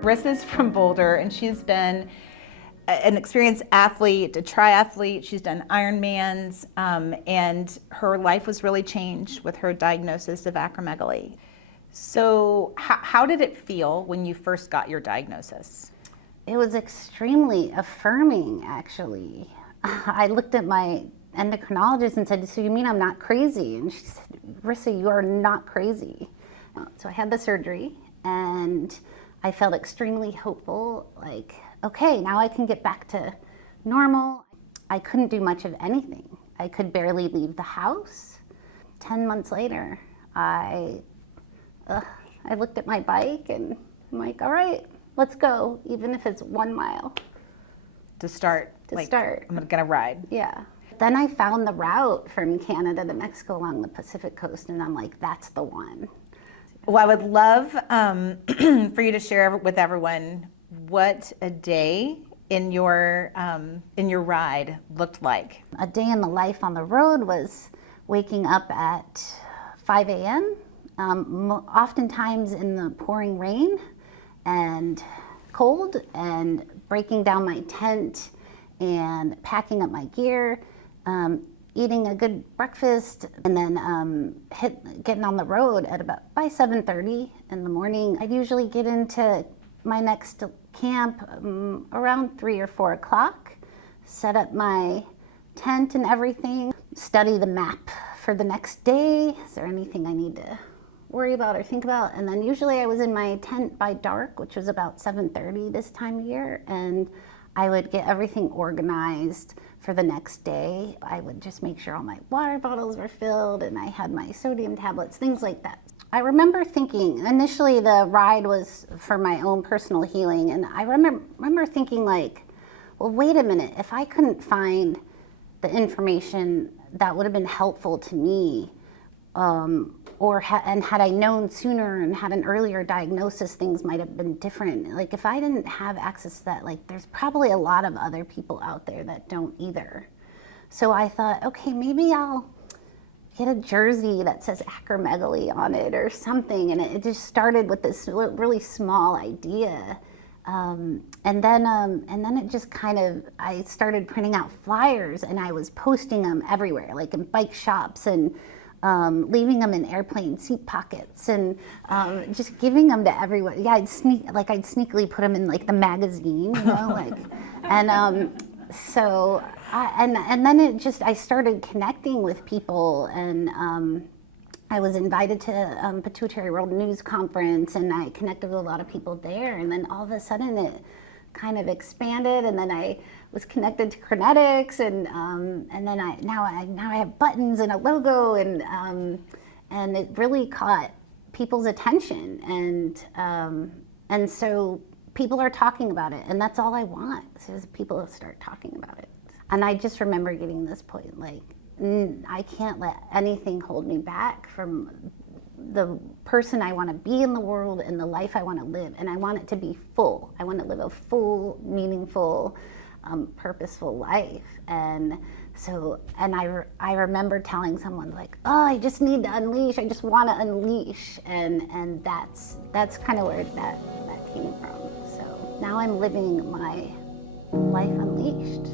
Risa's from Boulder, and she's been an experienced athlete, a triathlete. She's done Ironmans, and her life was really changed with her diagnosis of acromegaly. So how did it feel when you first got your diagnosis? It was extremely affirming, actually. I looked at my endocrinologist and said, "So you mean I'm not crazy?" And she said, "Risa, you are not crazy." So I had the surgery, and I felt extremely hopeful, like, okay, now I can get back to normal. I couldn't do much of anything. I could barely leave the house. 10 months later, I looked at my bike and I'm like, all right, let's go, even if it's 1 mile. To start. I'm gonna ride. Yeah. Then I found the route from Canada to Mexico along the Pacific coast, and I'm like, that's the one. Well, I would love for you to share with everyone what a day in your ride looked like. A day in the life on the road was waking up at 5 a.m., oftentimes in the pouring rain and cold, and breaking down my tent and packing up my gear, eating a good breakfast, and then getting on the road at about by 7:30 in the morning. I'd usually get into my next camp around 3 or 4 o'clock, set up my tent and everything, study the map for the next day. Is there anything I need to worry about or think about? And then usually I was in my tent by dark, which was about 7:30 this time of year, and I would get everything organized for the next day. I would just make sure all my water bottles were filled and I had my sodium tablets, things like that. I remember thinking, initially the ride was for my own personal healing, and I remember thinking like, well, wait a minute, if I couldn't find the information that would have been helpful to me, and had I known sooner and had an earlier diagnosis, things might have been different. Like if I didn't have access to that, like there's probably a lot of other people out there that don't either. So I thought, okay, maybe I'll get a jersey that says Acromegaly on it or something. And it just started with this really small idea. And then it just kind of, I started printing out flyers and I was posting them everywhere, like in bike shops and leaving them in airplane seat pockets and just giving them to everyone. Yeah, I'd sneakily put them in like the magazine, you know, like, and then it just, I started connecting with people, and I was invited to Pituitary World News Conference, and I connected with a lot of people there, and then all of a sudden it kind of expanded, and then I was connected to Crinetics, and then now I have buttons and a logo, and it really caught people's attention, and so people are talking about it, and that's all I want, is people to start talking about it. And I just remember getting this point, like, I can't let anything hold me back from the person I want to be in the world and the life I want to live, and I want it to be full. I want to live a full, meaningful, purposeful life. And so, and I remember telling someone like, oh, I just need to unleash. I just want to unleash, and that's kind of where that came from. So now I'm living my life unleashed.